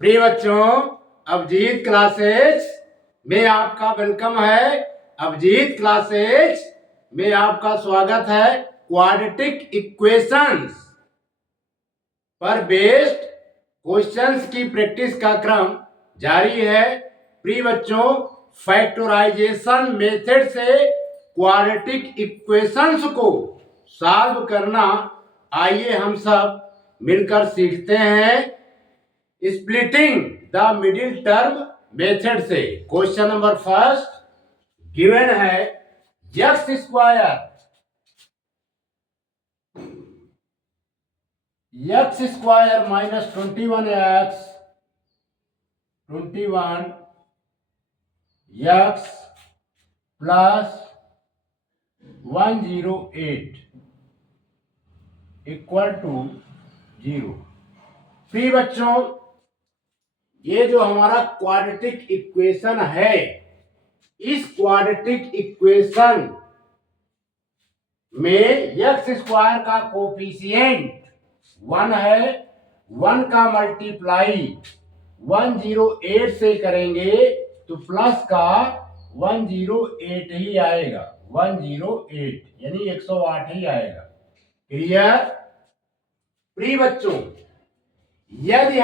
प्रिय बच्चों, अभिजीत क्लासेज में आपका वेलकम है। अभिजीत क्लासेज में आपका स्वागत है। क्वाड्रेटिक इक्वेशंस पर बेस्ड क्वेश्चंस की प्रैक्टिस का क्रम जारी है। प्रिय बच्चों, फैक्टराइजेशन मेथड से क्वाड्रेटिक इक्वेशंस को सॉल्व करना आइए हम सब मिलकर सीखते हैं। Splitting the middle term method से क्वेश्चन नंबर फर्स्ट गिवन है x square minus 21 x plus 108 equal to 0। प्रिय बच्चों, ये जो हमारा क्वाड्रेटिक इक्वेशन है, इस क्वाड्रेटिक इक्वेशन में एक्स स्क्वायर का कोफिशिएंट 1 है। 1 का मल्टीप्लाई 108 से करेंगे तो प्लस का 108 ही आएगा। 108 यानी 108 ही आएगा। क्लियर? प्रिय बच्चों, यदि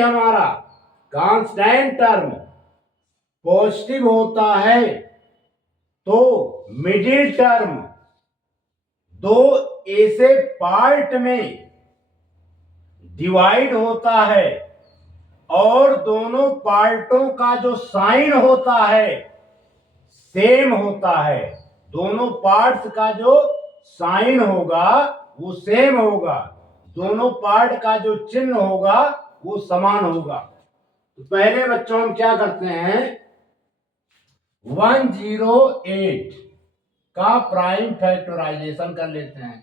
हमारा कांस्टेंट टर्म पॉजिटिव होता है तो मिडिल टर्म दो ऐसे पार्ट में डिवाइड होता है और दोनों पार्टों का जो साइन होता है सेम होता है। दोनों पार्ट्स का जो साइन होगा वो सेम होगा। दोनों पार्ट का जो चिन्ह होगा वो समान होगा। तो पहले बच्चों हम क्या करते हैं, 108 का प्राइम फैक्टराइजेशन कर लेते हैं।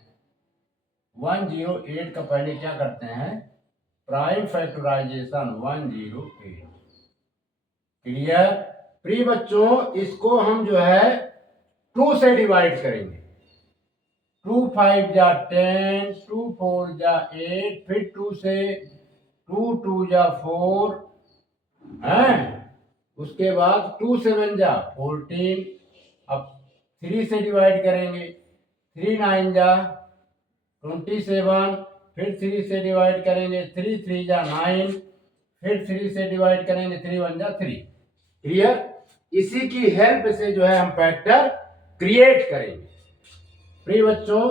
108 का पहले क्या करते हैं, प्राइम फैक्टराइजेशन 108। क्लियर? प्रिय बच्चों, इसको हम जो है 2 से डिवाइड करेंगे। 2 5 जा 10, 2 4 जा 8, फिर 2 से 2 2 जा 4 है। उसके बाद 2 7 जा 14। अब 3 से डिवाइड करेंगे। 3 9 जा 27, फिर 3 से डिवाइड करेंगे। 3 3 जा 9, फिर 3 से डिवाइड करेंगे। 3 1 जा 3। क्लियर? इसी की हेल्प से जो है हम फैक्टर क्रिएट करेंगे। प्रिय बच्चों,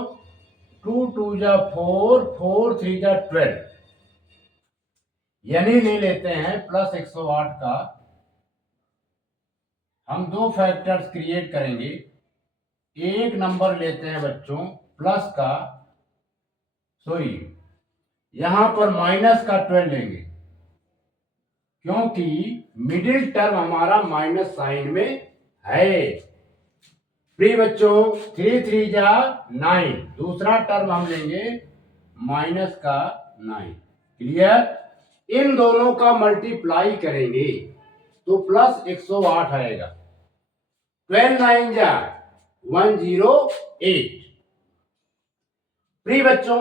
2 2 जा 4, 4 3 जा 12, यानी ले लेते हैं प्लस 108 का। हम दो फैक्टर्स क्रिएट करेंगे। एक नंबर लेते हैं बच्चों प्लस का, सॉरी यहां पर माइनस का 12 लेंगे क्योंकि मिडिल टर्म हमारा माइनस साइन में है। प्रिय बच्चों, 3 3 जा 9, दूसरा टर्म हम लेंगे माइनस का 9। क्लियर? इन दोनों का मल्टीप्लाई करेंगे तो प्लस 108 आएगा। 12 9 जा 108। प्रिय बच्चों,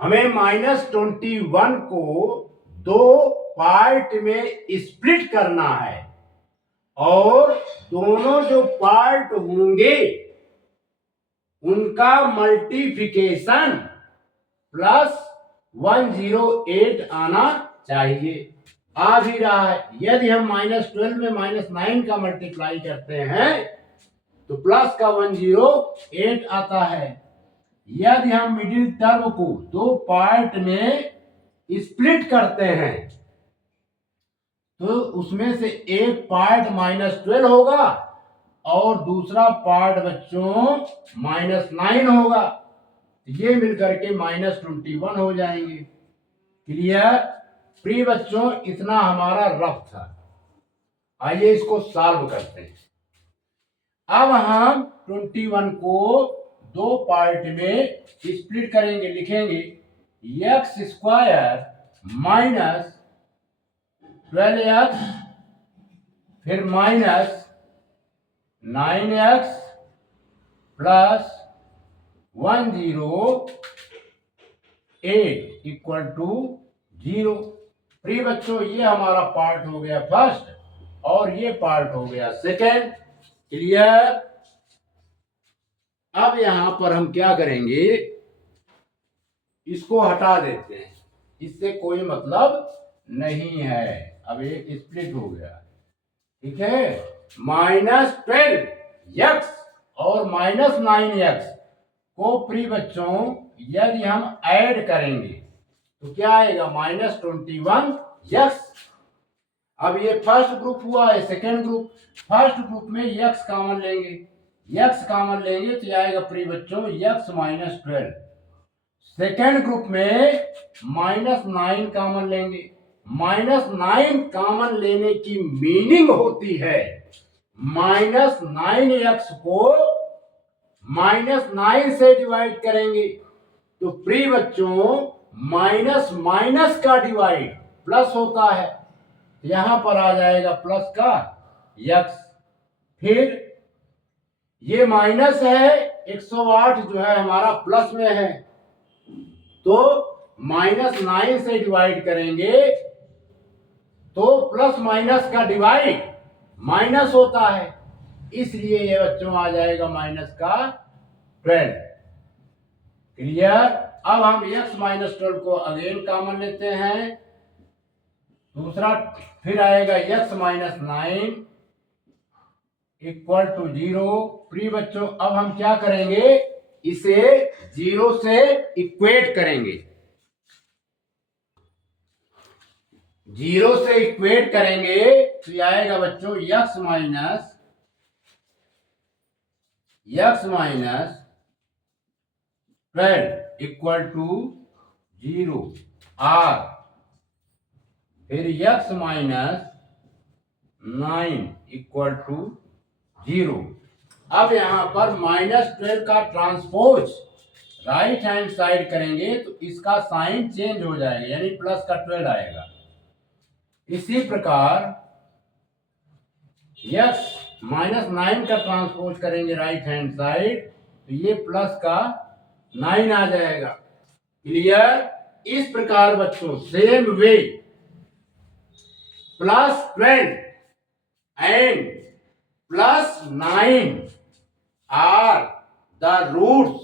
हमें -21 को दो पार्ट में स्प्लिट करना है और दोनों जो पार्ट होंगे उनका मल्टीप्लिकेशन प्लस 108 आना चाहिए। आ भी रहा है। यदि हम -12 में -9 का मल्टीप्लाई करते हैं तो प्लस का 108 आता है। यदि हम मिडिल टर्म को दो पार्ट में स्प्लिट करते हैं तो उसमें से एक पार्ट -12 होगा और दूसरा पार्ट बच्चों -9 होगा। ये मिलकर के -21 हो जाएंगे। क्लियर? प्रिय बच्चों, इतना हमारा रफ था। आइए इसको सॉल्व करते हैं। अब हम 21 को दो पार्ट में स्प्लिट करेंगे। लिखेंगे एक्स स्क्वायर माइनस 12x फिर minus 9x plus 10 8 equal to 0। प्रिय बच्चों, ये हमारा पार्ट हो गया फर्स्ट और ये पार्ट हो गया सेकेंड। क्लियर। अब यहां पर हम क्या करेंगे, इसको हटा देते हैं, इससे कोई मतलब नहीं है। अब एक स्प्लिट हो गया, ठीक है। -12x और -9x को प्रिय बच्चों यदि हम ऐड करेंगे तो क्या आएगा, -21x। अब ये फर्स्ट ग्रुप हुआ है, सेकेंड ग्रुप। फर्स्ट ग्रुप में x कॉमन लेंगे, x कॉमन लेंगे तो आएगा प्रिय बच्चों x -12। सेकेंड ग्रुप में -9 कॉमन लेंगे। -9 कॉमन लेने की मीनिंग होती है -9x को -9 से डिवाइड करेंगे तो प्रिय बच्चों माइनस माइनस का डिवाइड प्लस होता है, यहां पर आ जाएगा प्लस का x। फिर ये माइनस है, 108 जो है हमारा प्लस में है, तो -9 से डिवाइड करेंगे तो प्लस माइनस का डिवाइड माइनस होता है, इसलिए ये बच्चों आ जाएगा माइनस का 12। क्लियर। अब हम x -12 को अगेन कॉमन लेते हैं, दूसरा फिर आएगा x -9 इक्वल टू 0। प्रिय बच्चों अब हम क्या करेंगे, इसे 0 से इक्वेट करेंगे। 0 से इक्वेट करेंगे तो आएगा बच्चों x -12 इक्वल टू 0 r। फिर x -9 इक्वल टू 0। अब यहां पर -12 का ट्रांसपोज राइट हैंड साइड करेंगे तो इसका साइन चेंज हो जाएगा, यानी प्लस का 12 आएगा। इसी प्रकार x -9 का ट्रांसपोज करेंगे राइट हैंड साइड तो ये प्लस का 9 आ जाएगा। क्लियर। इस प्रकार बच्चों same way +12 and +9 are the roots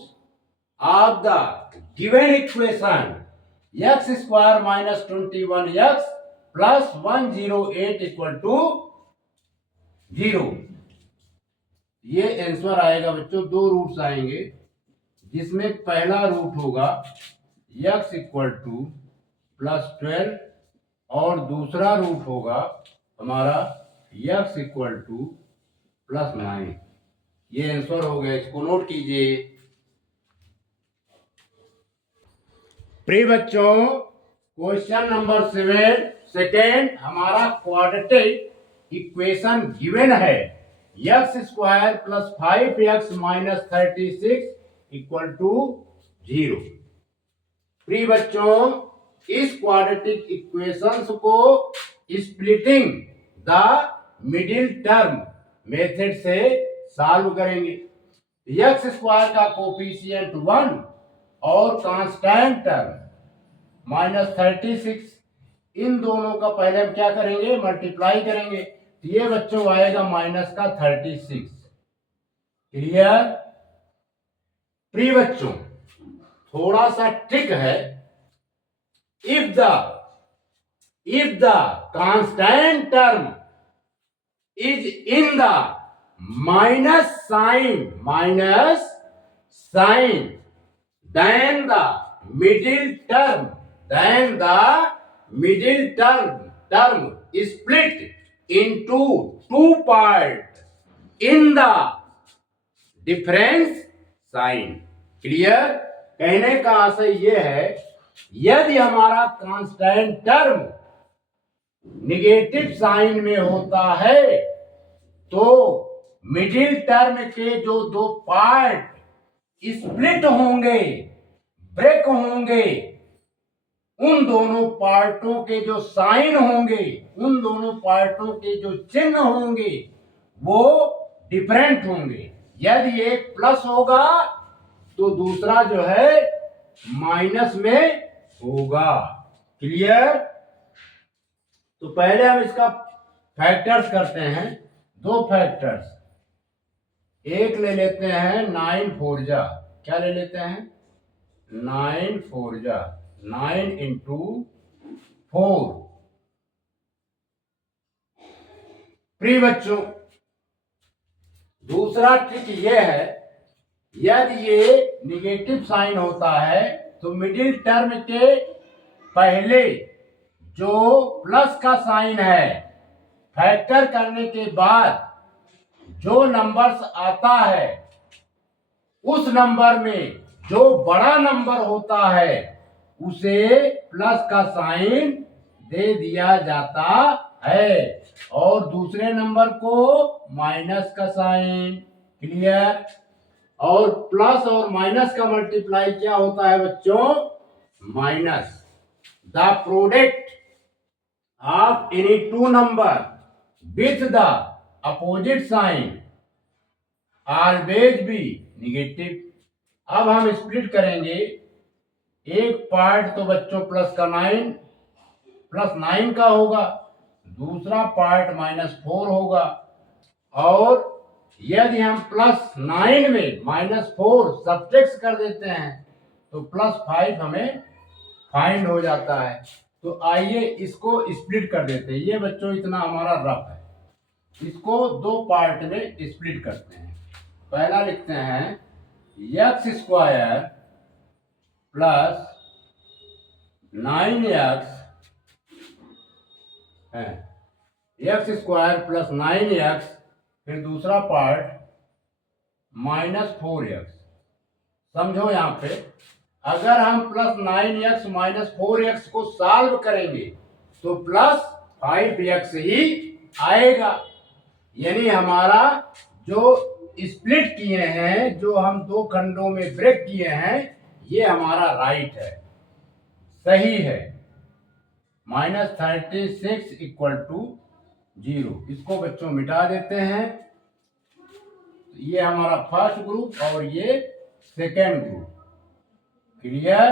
of the given equation x square -21x plus 108 equal to 0। ये आंसर आएगा बच्चों, दो रूट्स आएंगे जिसमें पहला रूट होगा x इक्वल टू +12 और दूसरा रूट होगा हमारा x इक्वल टू +9। ये आंसर हो गया, इसको नोट कीजिए। प्रिय बच्चों क्वेश्चन नंबर 7 सेकेंड, हमारा क्वाड्रेटिक इक्वेशन गिवन है x² + 5x - 36 इक्वल टू 0। प्रिय बच्चों इस क्वाड्रेटिक इक्वेशंस को splitting the middle term method से सॉल्व करेंगे। x² का कोफिशिएंट 1 और कांस्टेंट टर्म -36, इन दोनों का पहले हम क्या करेंगे, मल्टीप्लाई करेंगे तो ये बच्चों आएगा -36। क्लियर। प्रिय बच्चों थोड़ा सा ट्रिक है, if the constant term is in the minus sign then the middle term is split into two parts in the difference sign। Clear. कहने का आशय यह है, यदि हमारा कांस्टेंट टर्म निगेटिव साइन में होता है तो मिडिल टर्म के जो दो पार्ट स्प्लिट होंगे, ब्रेक होंगे, उन दोनों पार्टों के जो साइन होंगे, उन दोनों पार्टों के जो चिन्ह होंगे वो डिफरेंट होंगे। यदि एक प्लस होगा तो दूसरा जो है माइनस में होगा। क्लियर? तो पहले हम इसका फैक्टर्स करते हैं। दो फैक्टर्स, एक ले लेते हैं 9 4 जा, क्या ले लेते हैं 9 4 जा, 9 इंटू 4। प्रिय बच्चों, दूसरा ट्रिक ये है, यदि ये निगेटिव साइन होता है तो मिडिल टर्म के पहले जो प्लस का साइन है, फैक्टर करने के बाद जो नंबर्स आता है उस नंबर में जो बड़ा नंबर होता है उसे प्लस का साइन दे दिया जाता है और दूसरे नंबर को माइनस का साइन। क्लियर? और प्लस और माइनस का मल्टीप्लाई क्या होता है बच्चों? Minus. The product of any two number with the opposite sign always be negative. अब हम स्प्लिट करेंगे। एक पार्ट तो बच्चों प्लस 9 का होगा, दूसरा पार्ट -4 होगा। और यदि हम +9 में -4 सब्ट्रैक्ट कर देते हैं तो +5 हमें फाइंड हो जाता है। तो आइए इसको स्प्लिट कर देते हैं। ये बच्चों इतना हमारा रफ है, इसको दो पार्ट में स्प्लिट करते हैं। पहला लिखते हैं x² प्लस 9x है, x² प्लस 9x, फिर दूसरा पार्ट -4x। समझो यहां पे अगर हम +9x -4x को सॉल्व करेंगे तो +5x ही आएगा। यानी हमारा जो स्प्लिट किए हैं, जो हम दो खंडों में ब्रेक किए हैं, ये हमारा राइट है, सही है। -36 = 0। इसको बच्चों मिटा देते हैं। ये हमारा फर्स्ट ग्रुप और ये सेकेंड ग्रुप। क्लियर?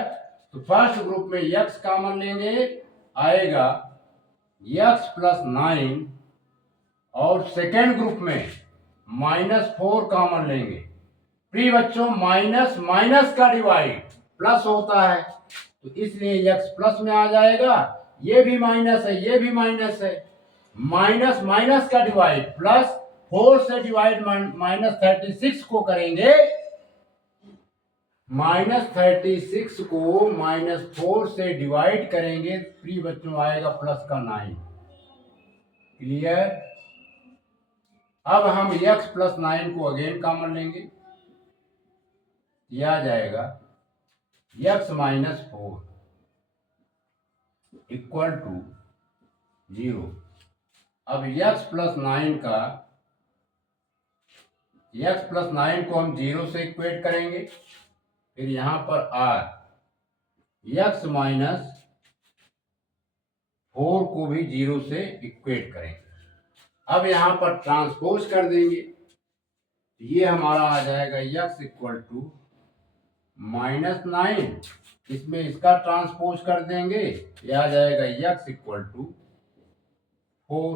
तो फर्स्ट ग्रुप में x कॉमन लेंगे, आएगा x + 9 और सेकेंड ग्रुप में -4 कॉमन लेंगे। प्रिय बच्चों, माइनस माइनस का डिवाइड प्लस होता है तो इसलिए x प्लस में आ जाएगा। ये भी माइनस है, ये भी माइनस है। माइनस माइनस का डिवाइड प्लस, 4 से डिवाइड -36 को करेंगे, -36 को -4 से डिवाइड करेंगे, प्रिय बच्चों आएगा प्लस का 9। क्लियर? अब हम x + 9 को अगेन कॉमन लेंगे, यह आ जाएगा x - 4 = 0। अब x + 9 को हम 0 से इक्वेट करेंगे, फिर यहां पर r, x - 4 को भी 0 से इक्वेट करेंगे। अब यहां पर ट्रांसपोज कर देंगे, ये हमारा आ जाएगा x = -9, इसमें इसका ट्रांसपोज कर देंगे, यह आ जाएगा x = 4।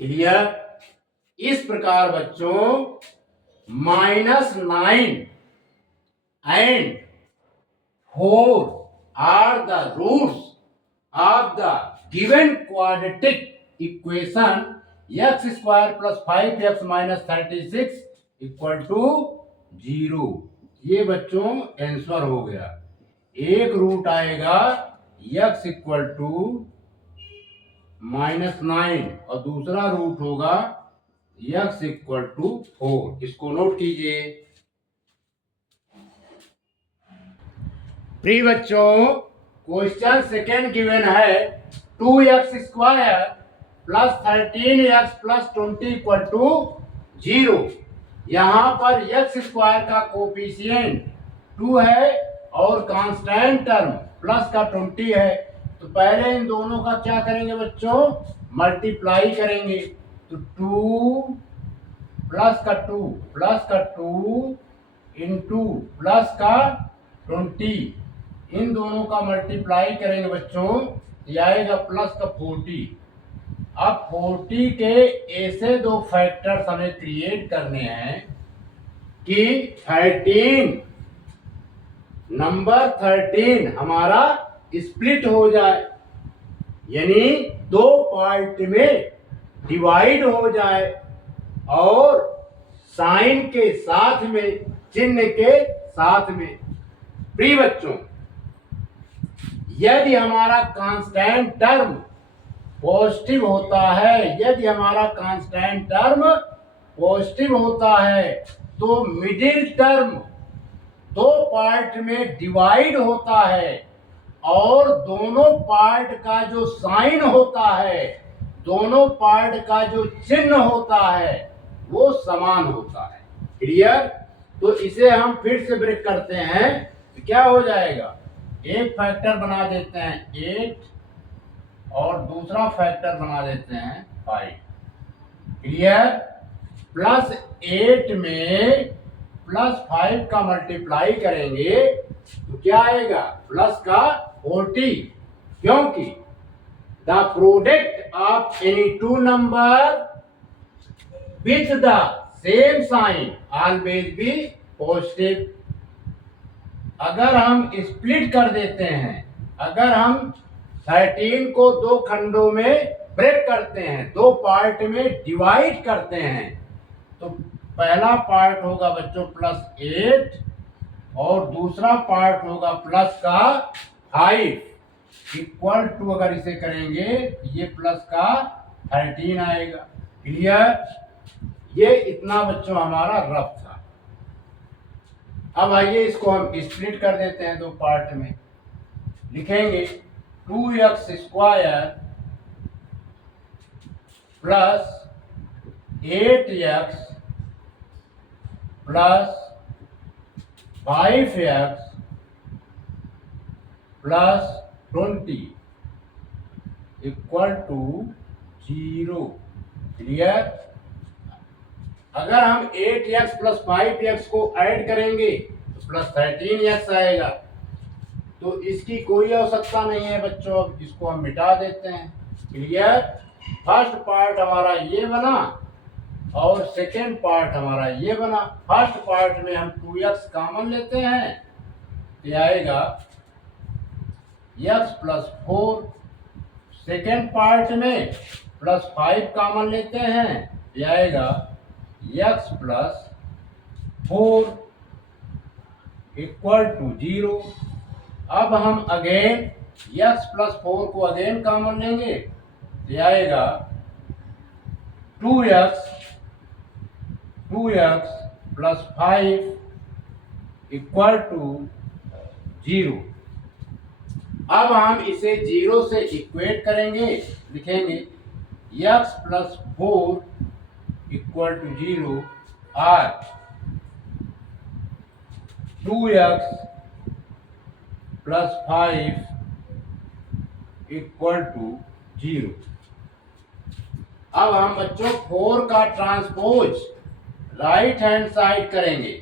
क्लियर? इस प्रकार बच्चों -9 and 4 are the roots of the given quadratic equation x² + 5x - 36 = 0। ये बच्चों आंसर हो गया। एक रूट आएगा x = -9 और दूसरा रूट होगा x = 4। इसको नोट कीजिए। प्रिय बच्चों, क्वेश्चन सेकेंड गिवन है 2x² + 13x + 20 = 0। यहाँ पर x² का कोफिशिएंट 2 है और कांस्टेंट टर्म प्लस का 20 है। तो पहले इन दोनों का क्या करेंगे बच्चों? मल्टीप्लाई करेंगे। तो 2 + 2 + 2 × +का 20, इन दोनों का मल्टीप्लाई करेंगे बच्चों, ये आएगा प्लस का 40। अब 40 के ऐसे दो फैक्टर्स हमें क्रिएट करने हैं कि 13 नंबर 13 हमारा स्प्लिट हो जाए, यानी दो पार्ट में डिवाइड हो जाए और साइन के साथ में, चिन्ह के साथ में। प्रिय बच्चों, यदि हमारा कांस्टेंट टर्म पॉजिटिव होता है, यदि हमारा कांस्टेंट टर्म पॉजिटिव होता है तो मिडिल टर्म दो पार्ट में डिवाइड होता है और दोनों पार्ट का जो साइन होता है, दोनों पार्ट का जो चिन्ह होता है वो समान होता है। क्लियर? तो इसे हम फिर से ब्रेक करते हैं तो क्या हो जाएगा, एक फैक्टर बना देते हैं 8 और दूसरा फैक्टर बना देते हैं 5। क्लियर? प्लस 8 में प्लस 5 का मल्टीप्लाई करेंगे तो क्या आएगा, प्लस का 40, क्योंकि the product of any two number with the same sign always be positive. अगर हम स्प्लिट कर देते हैं, अगर हम 13 को दो खंडों में ब्रेक करते हैं, दो पार्ट में डिवाइड करते हैं, तो पहला पार्ट होगा बच्चों प्लस 8 और दूसरा पार्ट होगा प्लस का 5 इक्वल टू, अगर इसे करेंगे ये प्लस का 13 आएगा। क्लियर? ये इतना बच्चों हमारा रफ था। अब आइए इसको हम स्प्लिट कर देते हैं दो पार्ट में। लिखेंगे 2x square plus 8x plus 5x plus 20 equal to 0। Clear? अगर हम 8x प्लस 5x को ऐड करेंगे तो प्लस 13x आएगा, तो इसकी कोई आवश्यकता नहीं है बच्चों, अब इसको हम मिटा देते हैं। क्लियर? फर्स्ट पार्ट हमारा ये बना और सेकेंड पार्ट हमारा ये बना। फर्स्ट पार्ट में हम 2x कॉमन लेते हैं तो आएगा x प्लस 4, सेकेंड पार्ट में प्लस 5 कॉमन लेते हैं तो आएगा x प्लस 4 इक्वल टू 0। अब हम अगेन x प्लस 4 को अगेन कॉमन लेंगे तो आएगा 2x प्लस 5 इक्वल टू 0। अब हम इसे 0 से इक्वेट करेंगे, लिखेंगे x प्लस 4 इक्वल टू 0 और 2x प्लस 5 इक्वल टू 0। अब हम बच्चों 4 का ट्रांसपोज राइट हैंड साइड करेंगे।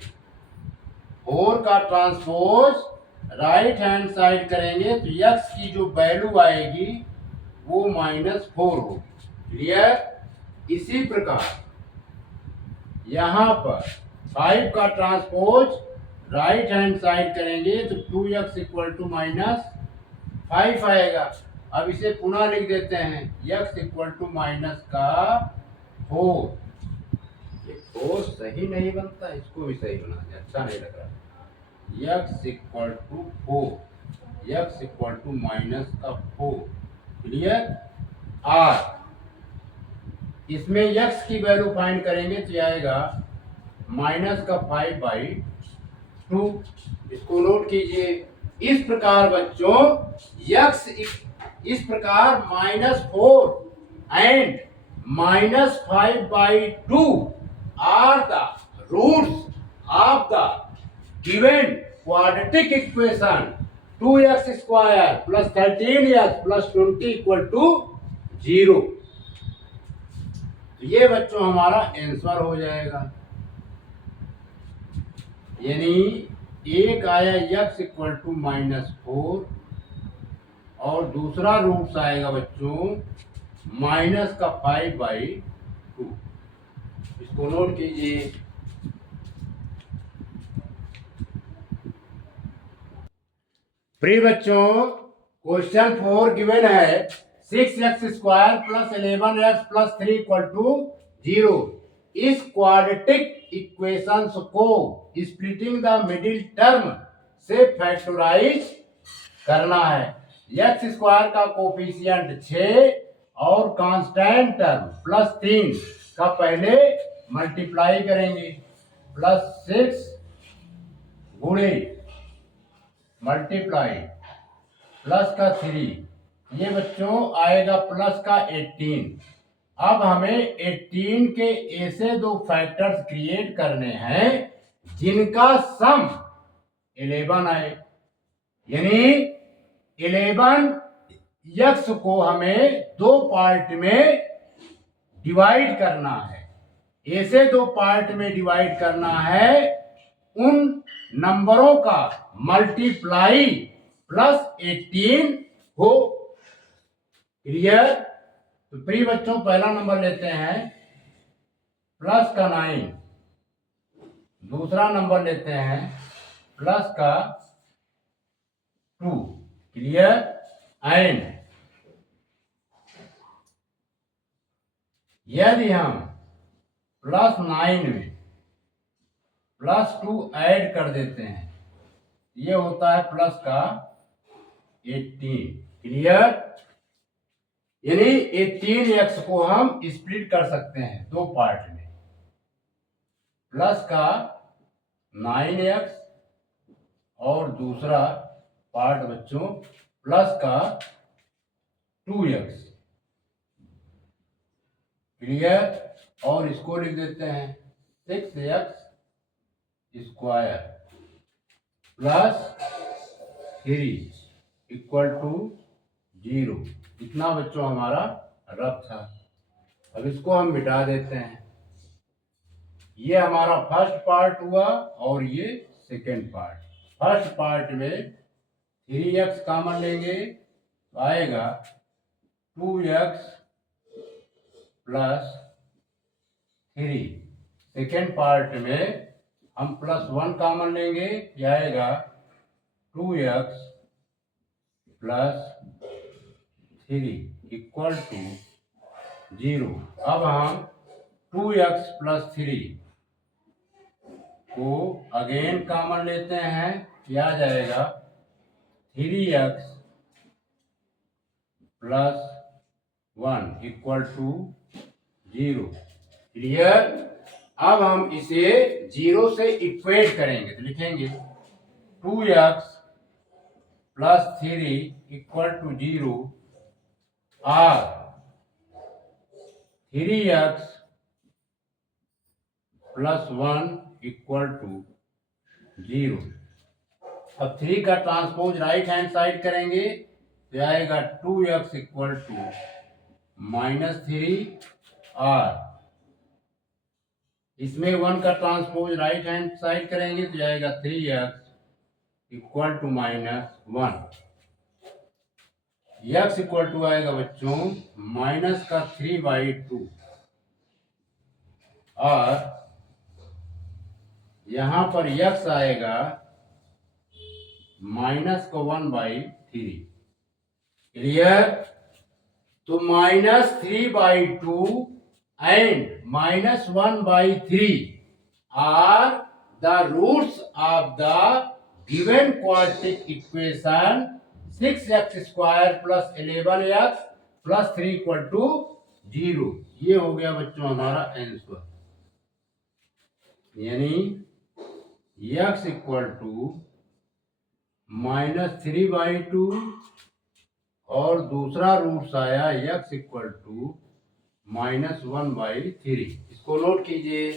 4 का ट्रांसपोज राइट हैंड साइड करेंगे तो x की जो वैल्यू आएगी वो -4 होगी। क्लियर? इसी प्रकार यहाँ पर 5 का ट्रांसपोज राइट हैंड साइड करेंगे तो 2x इक्वल टू -5 आएगा। अब इसे पुनः लिख देते हैं x इक्वल टू माइनस का 4। ये 4 सही नहीं बनता, इसको भी सही बना दे, अच्छा नहीं लग रहा। x equal to 4, x equal to minus का 4। क्लियर? और इसमें x की वैल्यू फाइंड करेंगे तो आएगा माइनस का 5/2। इसको नोट कीजिए। इस प्रकार बच्चों x इस प्रकार -4 and -5/2 are the roots of the given quadratic equation 2x square plus 13x plus 20 equal to 0। ये बच्चों हमारा आंसर हो जाएगा। यानी एक आया x इक्वल टू -4 और दूसरा रूट्स आएगा बच्चों -5/2। इसको नोट कीजिए। प्रिय बच्चों, क्वेश्चन 4 गिवन है 6x² + 11x + 3 = 0। इस क्वाड्रेटिक इक्वेशंस को स्प्लिटिंग द मिडिल टर्म से फैक्टराइज करना है। x² का कोफिशिएंट 6 और कांस्टेंट टर्म +3 का पहले मल्टीप्लाई करेंगे। +6 गुणे मल्टीप्लाई प्लस का 3, ये बच्चों आएगा प्लस का 18। अब हमें 18 के ऐसे दो फैक्टर्स क्रिएट करने हैं जिनका सम 11 आए, यानी 11x को हमें दो पार्ट में डिवाइड करना है। ऐसे दो पार्ट में डिवाइड करना है उन नंबरों का मल्टीप्लाई +18 हो। क्लियर? तो प्रिय बच्चों, पहला नंबर लेते हैं प्लस का 9, दूसरा नंबर लेते हैं प्लस का 2। क्लियर? एंड यदि हम +9 में +2 ऐड कर देते हैं, ये होता है प्लस का 18। क्लियर? यानी 18x को हम स्प्लिट कर सकते हैं दो पार्ट में, प्लस का 9x और दूसरा पार्ट बच्चों प्लस का 2x। क्लियर? और इसको लिख देते हैं 6x² + 3 = 0। इतना बच्चों हमारा रफ था। अब इसको हम मिटा देते हैं। ये हमारा फर्स्ट पार्ट हुआ और ये सेकेंड पार्ट। फर्स्ट पार्ट में 3x कॉमन लेंगे तो आएगा 2x + 3। सेकेंड पार्ट में हम +1 कॉमन लेंगे, यह आएगा 2x + 3 = 0। अब हम 2x + 3 को अगेन कॉमन लेते हैं, यह आ जाएगा 3x + 1 = 0। क्लियर? अब हम इसे 0 से इक्वेट करेंगे तो लिखेंगे 2x + 3 = 0 और 3x + 1 = 0। अब 3 का ट्रांसपोज राइट हैंड साइड करेंगे तो आएगा 2x = -3 और इसमें 1 का ट्रांसपोज राइट हैंड साइड करेंगे तो आएगा 3x = -1। x = आएगा बच्चों -3/2 और यहां पर x आएगा -1/3। क्लियर? तो -3/2 and -1/3 are the roots of the given quadratic equation 6x² + 11x + 3 = 0। ये हो गया बच्चों हमारा आंसर। यानी x = -3/2 और दूसरा रूट्स आया x = -1/3। इसको नोट कीजिए।